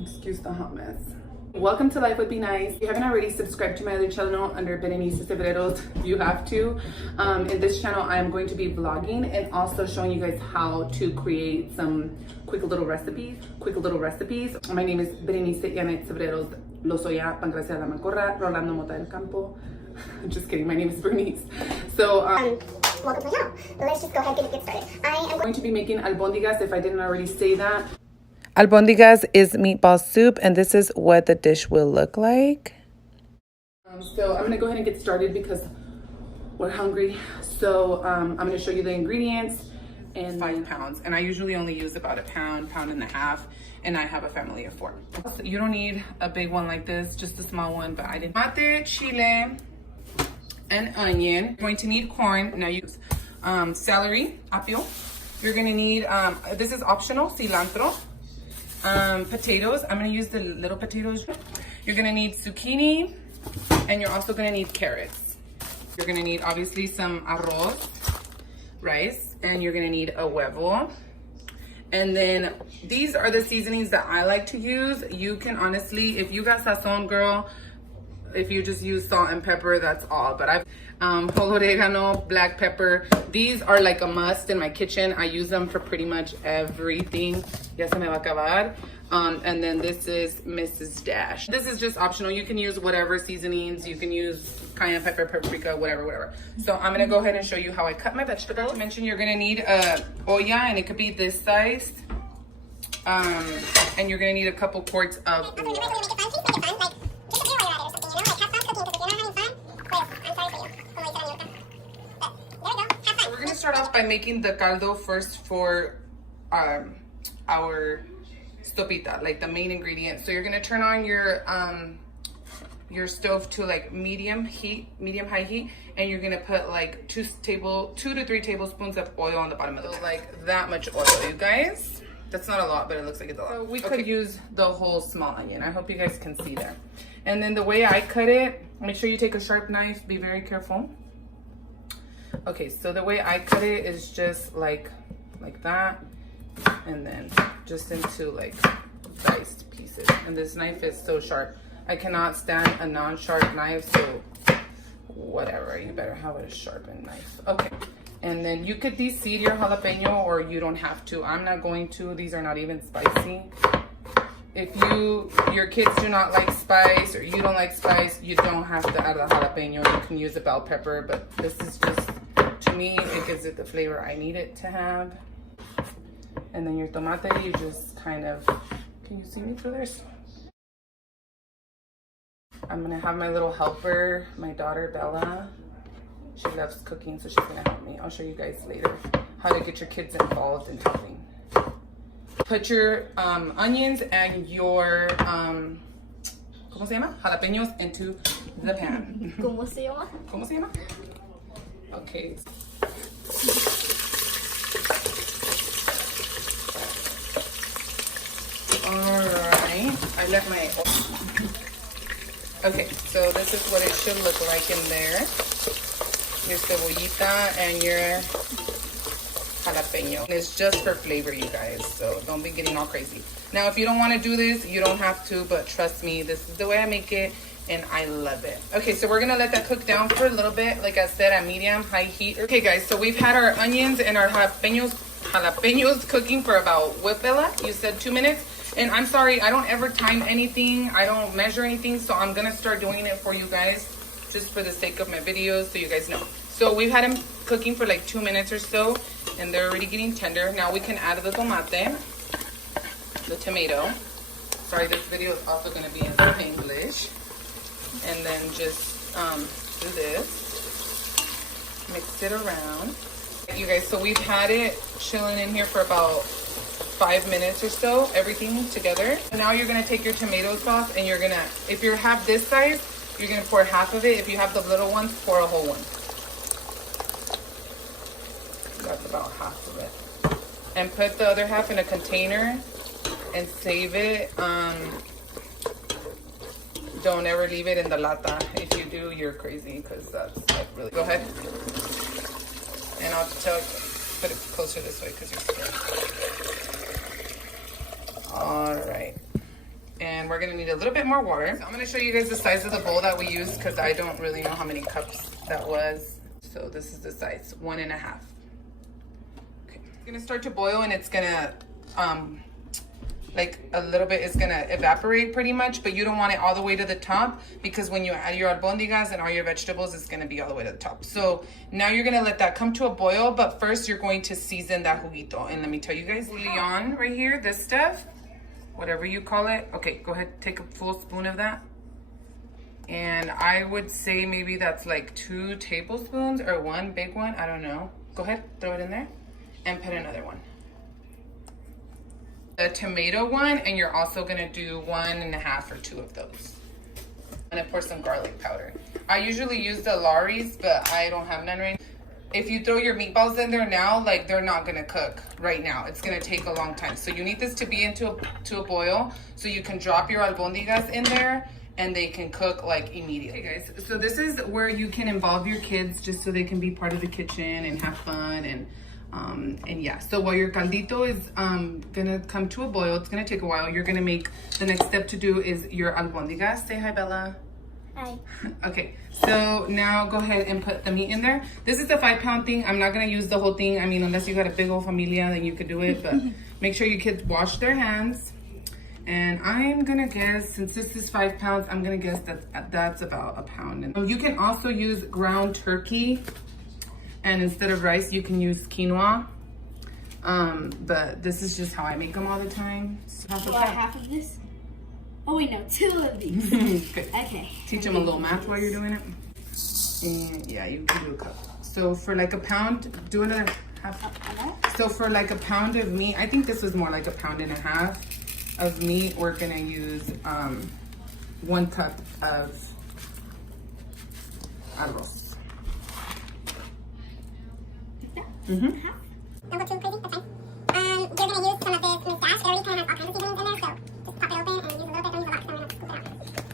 Excuse the hot mess. Welcome to Life Would Be Nice. If you haven't already, subscribed to my other channel under Berenice Cebreros. You have to. In this channel, I am going to be vlogging and also showing you guys how to create some quick little recipes. My name is Berenice Cebreros Lozoya, Pangracia de la Mancorra, Rolando Mota del Campo. Just kidding, my name is Berenice. So, welcome to the channel. Let's just go ahead and get started. I am going to be making albóndigas, if I didn't already say that. Albóndigas is meatball soup, and this is what the dish will look like. So I'm gonna go ahead and get started because we're hungry. So I'm gonna show you the ingredients and 5 pounds. And I usually only use about a pound and a half, and I have a family of 4. So you don't need a big one like this, just a small one, but I did. Tomate, chile, and onion. You're going to need corn. Now use celery, apio. You're gonna need, this is optional, cilantro. Potatoes. I'm gonna use the little potatoes. You're gonna need zucchini, and you're also gonna need carrots. You're gonna need obviously some arroz, rice, and you're gonna need a huevo. And then these are the seasonings that I like to use. You can honestly, if you got sazon, girl, if you just use salt and pepper, that's all. But I've whole oregano, black pepper. These are like a must in my kitchen. I use them for pretty much everything. Ya se me va a acabar. And then this is Mrs. Dash. This is just optional. You can use whatever seasonings. You can use cayenne pepper, paprika, whatever. So I'm gonna go ahead and show you how I cut my vegetables. I mentioned you're gonna need a olla, and it could be this size. And you're gonna need a couple quarts of water. We're gonna start off by making the caldo first for our stopita, like the main ingredient. So you're gonna turn on your stove to like medium high heat, and you're gonna put like 2 to 3 tablespoons of oil on the bottom of the pan. Like that much oil, you guys. That's not a lot, but it looks like it's a lot. So we could use the whole small onion. I hope you guys can see that. And then the way I cut it, make sure you take a sharp knife, be very careful. Okay, so the way I cut it is just like that, and then just into like diced pieces. And this knife is so sharp. I cannot stand a non-sharp knife, so whatever, you better have a sharpened knife. Okay, and then you could de-seed your jalapeno, or you don't have to. I'm not going to. These are not even spicy. If your kids do not like spice, or you don't like spice, you don't have to add the jalapeno. You can use a bell pepper, but this is just, to me, it gives it the flavor I need it to have. And then your tomate, you just kind of, can you see me through this? I'm gonna have my little helper, my daughter Bella. She loves cooking, so she's gonna help me. I'll show you guys later how to get your kids involved in helping. Put your onions and your ¿cómo se llama? Jalapeños into the pan. ¿Cómo se llama? ¿Cómo se llama? Okay. Alright. I left my... Okay, so this is what it should look like in there. Your cebollita and your jalapeño. It's just for flavor, you guys, so don't be getting all crazy. Now, if you don't want to do this, you don't have to, but trust me, this is the way I make it, and I love it. Okay, so we're gonna let that cook down for a little bit, like I said, at medium high heat. Okay, guys, so we've had our onions and our jalapeños cooking for about, what, Bella? You said 2 minutes? And I'm sorry, I don't ever time anything. I don't measure anything, so I'm gonna start doing it for you guys, just for the sake of my videos, so you guys know. So we've had them cooking for like 2 minutes or so, and they're already getting tender. Now we can add the tomate, the tomato. Sorry, this video is also gonna be in English. And then just do this, mix it around. You guys, so we've had it chilling in here for about 5 minutes or so, everything together. Now you're gonna take your tomato sauce, and you're gonna, if you have this size, you're gonna pour half of it. If you have the little ones, pour a whole one. That's about half of it. And put the other half in a container and save it. Don't ever leave it in the lata. If you do, you're crazy, because that's like really... Go ahead. And I'll put it closer this way because you're scared. All right. And we're gonna need a little bit more water. So I'm gonna show you guys the size of the bowl that we used because I don't really know how many cups that was. So this is the size, 1.5. Okay, it's gonna start to boil and it's gonna, like a little bit is gonna evaporate pretty much, but you don't want it all the way to the top because when you add your albóndigas and all your vegetables, it's gonna be all the way to the top. So now you're gonna let that come to a boil, but first you're going to season that juguito. And let me tell you guys, bouillon right here, this stuff, whatever you call it. Okay, go ahead, take a full spoon of that. And I would say maybe that's like 2 tablespoons or 1 big one, I don't know. Go ahead, throw it in there and put another one. The tomato one, and you're also gonna do 1.5 or 2 of those. I'm gonna pour some garlic powder. I usually use the Laurie's, but I don't have none right now. If you throw your meatballs in there now, like they're not gonna cook right now. It's gonna take a long time. So you need this to be into a boil so you can drop your albóndigas in there and they can cook like immediately. Okay guys, so this is where you can involve your kids just so they can be part of the kitchen and have fun and yeah, so while your caldito is gonna come to a boil, it's gonna take a while. You're gonna make, the next step to do is your albóndigas. Say hi, Bella. Hi. Okay, so now go ahead and put the meat in there. This is a 5-pound thing. I'm not gonna use the whole thing. I mean, unless you got a big old familia, then you could do it, but make sure your kids wash their hands. And I'm gonna guess, since this is 5 pounds, I'm gonna guess that that's about a pound. And you can also use ground turkey. And instead of rice, you can use quinoa. But this is just how I make them all the time. So half of this? Oh wait, no, 2 of these. Okay. Teach them a little math while you're doing it. And yeah, you can do a cup. So for like a pound, do another half. So for like a pound of meat, I think this was more like a 1.5 pounds of meat. We're gonna use 1 cup of arroz. Don't go too crazy, that's fine. You're gonna use some of this moustache. It already kind of has all kinds of seasonings in there, so just pop it open and use a little bit. Don't use a lot because I'm gonna scoop it out.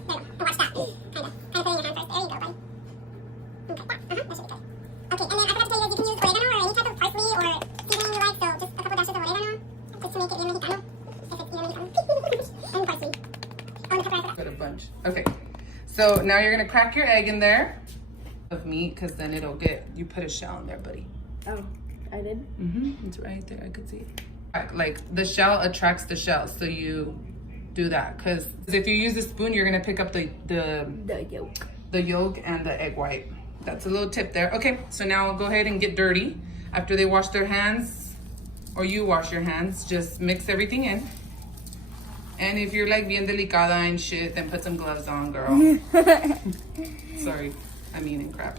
There you go. And watch that. Kind of put it in your hand first. There you go, buddy. Okay, that should be good. Okay, and then I forgot to tell you guys, you can use oregano or any type of parsley or seasoning you like. So just a couple dashes of oregano, just to make it bien mexicano. If it's bien mexicano. And parsley. Oh, and pepper. Got a bunch. Okay, so now you're gonna crack your egg in there of meat, because then it'll get, you put a shell in there, buddy. Oh, I did? Mm-hmm, it's right there, I could see it. Like the shell attracts the shell, so you do that, because if you use a spoon, you're gonna pick up the yolk and the egg white. That's a little tip there. Okay, so now go ahead and get dirty. After they wash their hands, or you wash your hands, just mix everything in. And if you're like bien delicada and shit, then put some gloves on, girl. Sorry, I mean and crap.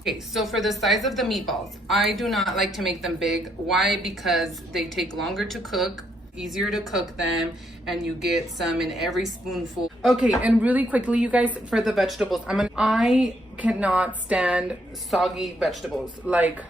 Okay, so for the size of the meatballs, I do not like to make them big. Why? Because they take longer to cook, easier to cook them, and you get some in every spoonful. Okay, and really quickly, you guys, for the vegetables, I cannot stand soggy vegetables. Like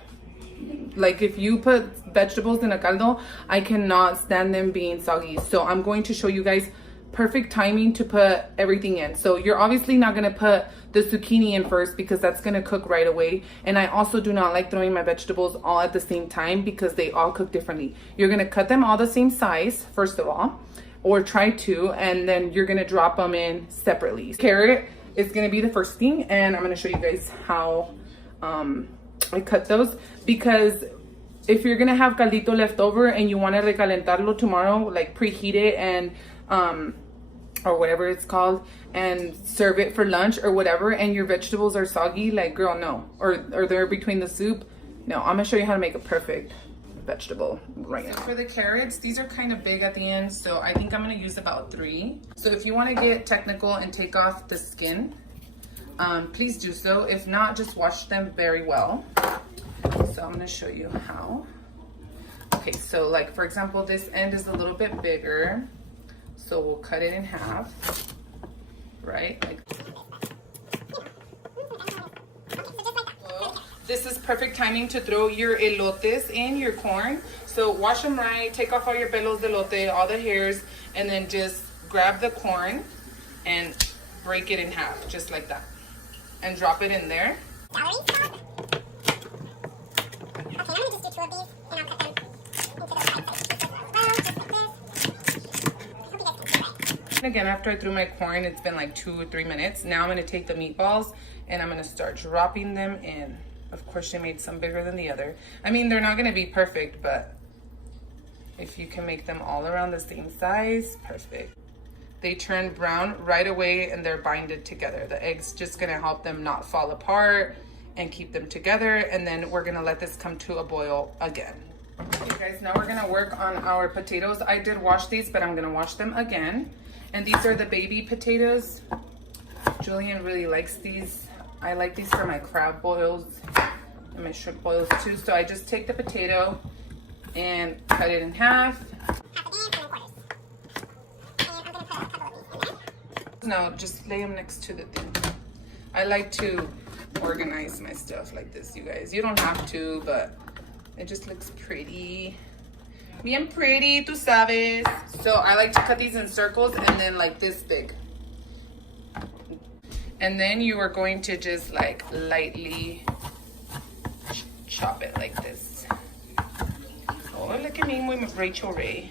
if you put vegetables in a caldo, I cannot stand them being soggy. So I'm going to show you guys perfect timing to put everything in. So you're obviously not gonna put the zucchini in first because that's gonna cook right away. And I also do not like throwing my vegetables all at the same time because they all cook differently. You're gonna cut them all the same size, first of all, or try to, and then you're gonna drop them in separately. Carrot is gonna be the first thing, and I'm gonna show you guys how I cut those, because if you're gonna have caldito left over and you wanna recalentarlo tomorrow, like preheat it and or whatever it's called, and serve it for lunch or whatever, and your vegetables are soggy, like, girl, no. Or they're between the soup. No, I'm gonna show you how to make a perfect vegetable right now. For the carrots, these are kind of big at the end, so I think I'm gonna use about 3. So if you wanna get technical and take off the skin, please do so. If not, just wash them very well. So I'm gonna show you how. Okay, so like, for example, this end is a little bit bigger. So we'll cut it in half, right? Like, this is perfect timing to throw your elotes in, your corn. So wash them right, take off all your pelos de elote, all the hairs, and then just grab the corn and break it in half, just like that. And drop it in there. Okay, I'm gonna just do 2 of these, and I'll cut them into those bite sizes. Again, after I threw my corn, it's been like 2 or 3 minutes. Now I'm gonna take the meatballs and I'm gonna start dropping them in. Of course, she made some bigger than the other. I mean, they're not gonna be perfect, but if you can make them all around the same size, perfect. They turn brown right away and they're binded together. The egg's just gonna help them not fall apart and keep them together. And then we're gonna let this come to a boil again. Okay guys, now we're gonna work on our potatoes. I did wash these, but I'm gonna wash them again. And these are the baby potatoes. Julian really likes these. I like these for my crab boils and my shrimp boils too. So I just take the potato and cut it in half. No, just lay them next to the thing. I like to organize my stuff like this, you guys. You don't have to, but it just looks pretty. Bien pretty, tú sabes. So I like to cut these in circles and then like this big. And then you are going to just like lightly chop it like this. Oh, look at me, muy Rachel Ray.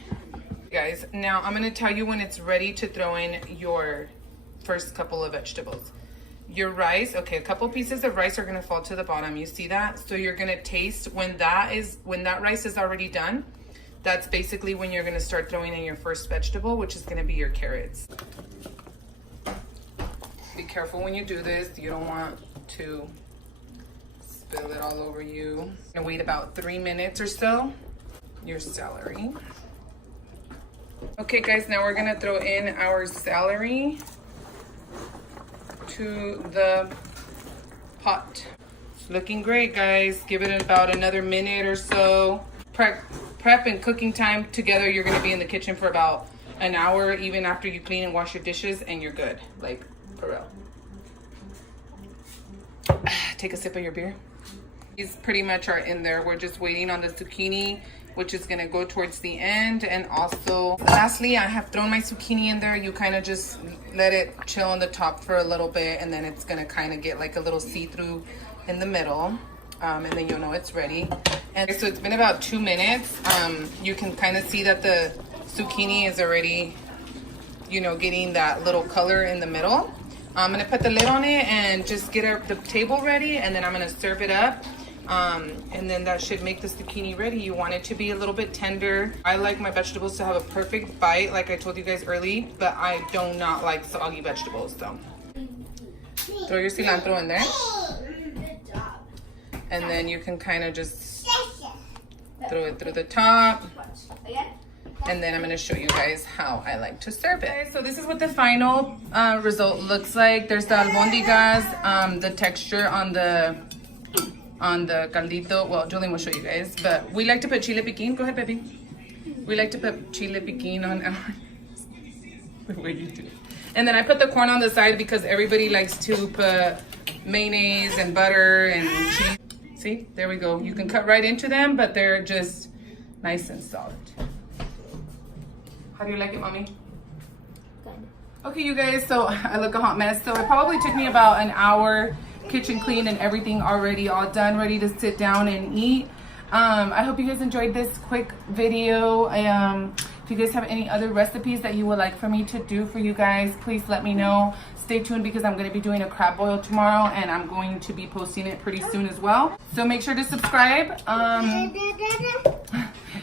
Guys, now I'm gonna tell you when it's ready to throw in your first couple of vegetables. Your rice, okay, a couple pieces of rice are gonna fall to the bottom. You see that? So you're gonna taste when that rice is already done. That's basically when you're gonna start throwing in your first vegetable, which is gonna be your carrots. Be careful when you do this. You don't want to spill it all over you. I'm gonna wait about 3 minutes or so. Your celery. Okay guys, now we're gonna throw in our celery to the pot. It's looking great, guys. Give it about another minute or so. Prep and cooking time together. You're gonna be in the kitchen for about an hour, even after you clean and wash your dishes, and you're good. Like, for real. Take a sip of your beer. These pretty much are in there. We're just waiting on the zucchini, which is gonna go towards the end. And also, lastly, I have thrown my zucchini in there. You kind of just let it chill on the top for a little bit, and then it's gonna kind of get like a little see-through in the middle. And then you'll know it's ready. And so it's been about 2 minutes. You can kind of see that the zucchini is already, you know, getting that little color in the middle. I'm gonna put the lid on it and just get the table ready, and then I'm gonna serve it up. And then that should make the zucchini ready. You want it to be a little bit tender. I like my vegetables to have a perfect bite, like I told you guys early, but I do not like soggy vegetables. So throw your cilantro in there, and then you can kind of just throw it through the top. And then I'm gonna show you guys how I like to serve it. Okay, so this is what the final result looks like. There's the albóndigas, the texture on the caldito. Well, Julian will show you guys, but we like to put chile piquin. Go ahead, baby. We like to put chile piquin on our the way you do. And then I put the corn on the side because everybody likes to put mayonnaise and butter and cheese. See, there we go. You can cut right into them, but they're just nice and soft. How do you like it, mommy? Good. Okay, you guys, so I look a hot mess. So it probably took me about an hour, kitchen clean and everything already all done, ready to sit down and eat. I hope you guys enjoyed this quick video. If you guys have any other recipes that you would like for me to do for you guys, please let me know. Stay tuned because I'm going to be doing a crab boil tomorrow, and I'm going to be posting it pretty soon as well. So make sure to subscribe,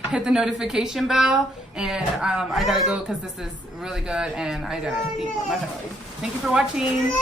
hit the notification bell, and I gotta go because this is really good and I gotta eat with my family. Thank you for watching.